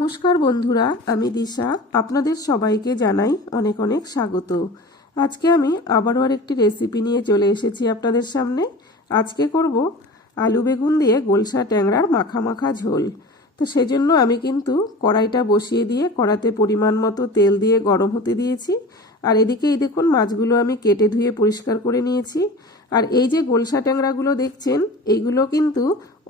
নমস্কার বন্ধুরা, আমি দিশা। আপনাদের সবাইকে জানাই অনেক অনেক স্বাগত। আজকে আমি আবারও আরেকটি রেসিপি নিয়ে চলে এসেছি আপনাদের সামনে। আজকে করব আলু বেগুন দিয়ে গোলসা ট্যাংরার মাখা মাখা ঝোল। তো সেজন্য আমি কিন্তু কড়াইটা বসিয়ে দিয়ে কড়াতে পরিমাণ মতো তেল দিয়ে গরম হতে দিয়েছি। আর এদিকে এই দেখুন মাছগুলো আমি কেটে ধুয়ে পরিষ্কার করে নিয়েছি। আর এই যে গোলসা ট্যাংরাগুলো দেখছেন, এইগুলো কিন্তু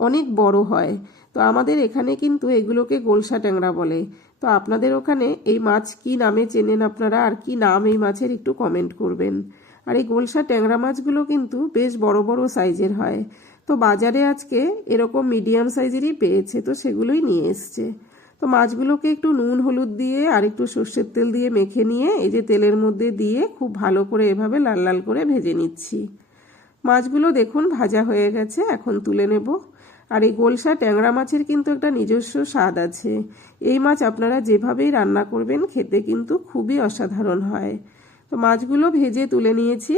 অনেক বড় হয়। তো আমাদের এখানে কিন্তু এগুলোকে গোলসা ট্যাংরা বলে। তো আপনাদের ওখানে এই মাছ কি নামে চেনেন আপনারা, আর কি নাম এই মাছের একটু কমেন্ট করবেন। আর এই গোলসা ট্যাংরা মাছগুলো কিন্তু বেশ বড় বড় সাইজের হয়। তো বাজারে আজকে এরকম মিডিয়াম সাইজেরই পেয়েছে, তো সেগুলোই নিয়ে এসছে। তো মাছগুলোকে একটু নুন হলুদ দিয়ে আর একটু সর্ষের তেল দিয়ে মেখে নিয়ে এই যে তেলের মধ্যে দিয়ে খুব ভালো করে এভাবে লাল লাল করে ভেজে নিচ্ছি। মাছগুলো দেখুন ভাজা হয়ে গেছে, এখন তুলে নেব। আর এই গোলসা ট্যাংরা মাছের কিন্তু একটা নিজস্ব স্বাদ আছে। এই মাছ আপনারা যেভাবেই রান্না করবেন খেতে কিন্তু খুবই অসাধারণ হয়। তো মাছগুলো ভেজে তুলে নিয়েছি।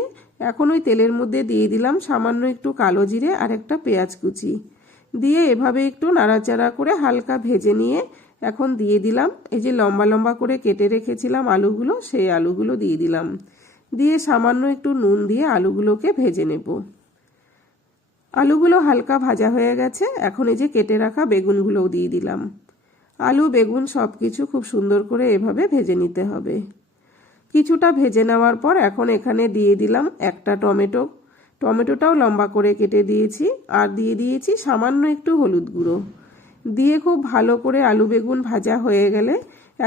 এখন ওই তেলের মধ্যে দিয়ে দিলাম সামান্য একটু কালো জিরে আর একটা পেঁয়াজ কুচি দিয়ে এভাবে একটু নাড়াচাড়া করে হালকা ভেজে নিয়ে এখন দিয়ে দিলাম এই যে লম্বা লম্বা করে কেটে রেখেছিলাম আলুগুলো, সেই আলুগুলো দিয়ে দিলাম। দিয়ে সামান্য একটু নুন দিয়ে আলুগুলোকে ভেজে নেব। আলুগুলো হালকা ভাজা হয়ে গেছে, এখন এই যে কেটে রাখা বেগুনগুলোও দিয়ে দিলাম। আলু বেগুন সব কিছু খুব সুন্দর করে এভাবে ভেজে নিতে হবে। কিছুটা ভেজে নেওয়ার পর এখন এখানে দিয়ে দিলাম একটা টমেটো। টমেটোটাও লম্বা করে কেটে দিয়েছি। আর দিয়ে দিয়েছি সামান্য একটু হলুদ গুঁড়ো। দিয়ে খুব ভালো করে আলু বেগুন ভাজা হয়ে গেলে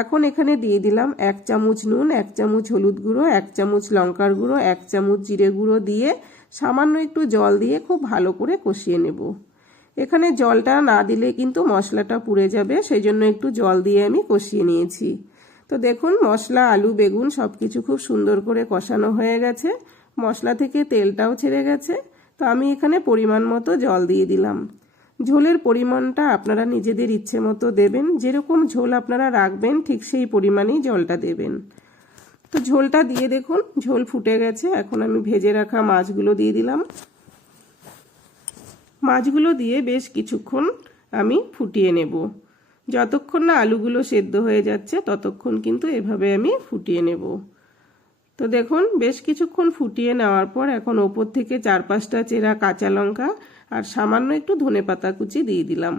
এখন এখানে দিয়ে দিলাম 1 চামচ নুন, 1 চামচ হলুদ গুঁড়ো, 1 চামচ লঙ্কার গুঁড়ো, 1 চামচ জিরে গুঁড়ো দিয়ে সামান্য একটু জল দিয়ে খুব ভালো করে কষিয়ে নেব। এখানে জলটা না দিলে কিন্তু মশলাটা পুড়ে যাবে, সেই জন্য একটু জল দিয়ে আমি কষিয়ে নিয়েছি। তো দেখুন মশলা আলু বেগুন সব কিছু খুব সুন্দর করে কষানো হয়ে গেছে, মশলা থেকে তেলটাও ছেড়ে গেছে। তো আমি এখানে পরিমাণ মতো জল দিয়ে দিলাম। ঝোলের পরিমাণটা আপনারা নিজেদের ইচ্ছে মতো দেবেন, যেরকম ঝোল আপনারা রাখবেন ঠিক সেই পরিমাণেই জলটা দেবেন। তো ঝোলটা দিয়ে দেখুন ঝোল ফুটে গেছে। এখন আমি ভেজে রাখা মাছগুলো দিয়ে দিলাম। মাছগুলো দিয়ে বেশ কিছুক্ষণ আমি ফুটিয়ে নেব। যতক্ষণ না আলুগুলো সেদ্ধ হয়ে যাচ্ছে ততক্ষণ কিন্তু এভাবে আমি ফুটিয়ে নেব। তো দেখুন বেশ কিছুক্ষণ ফুটিয়ে নেওয়ার পর এখন ওপর থেকে 4-5টা চেরা কাঁচা লঙ্কা আর সামান্য একটু ধনেপাতা কুচি দিয়ে দিলাম।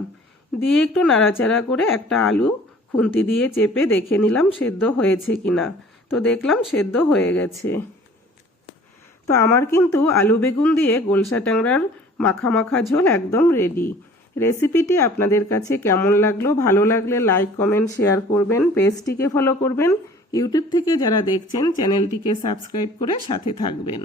দিয়ে একটু নাড়াচাড়া করে একটা আলু খুন্তি দিয়ে চেপে দেখে নিলাম সেদ্ধ হয়েছে কিনা। তো দেখলাম সেদ্ধ হয়ে গেছে। তো আমার কিন্তু আলু বেগুন দিয়ে গোলসা ট্যাংরার মাখা মাখা ঝোল একদম রেডি। রেসিপিটি আপনাদের কাছে কেমন লাগলো, ভালো লাগলে লাইক কমেন্ট শেয়ার করবেন, পেজটিকে ফলো করবেন। ইউটিউব থেকে যারা দেখছেন চ্যানেলটিকে সাবস্ক্রাইব করে সাথে থাকবেন।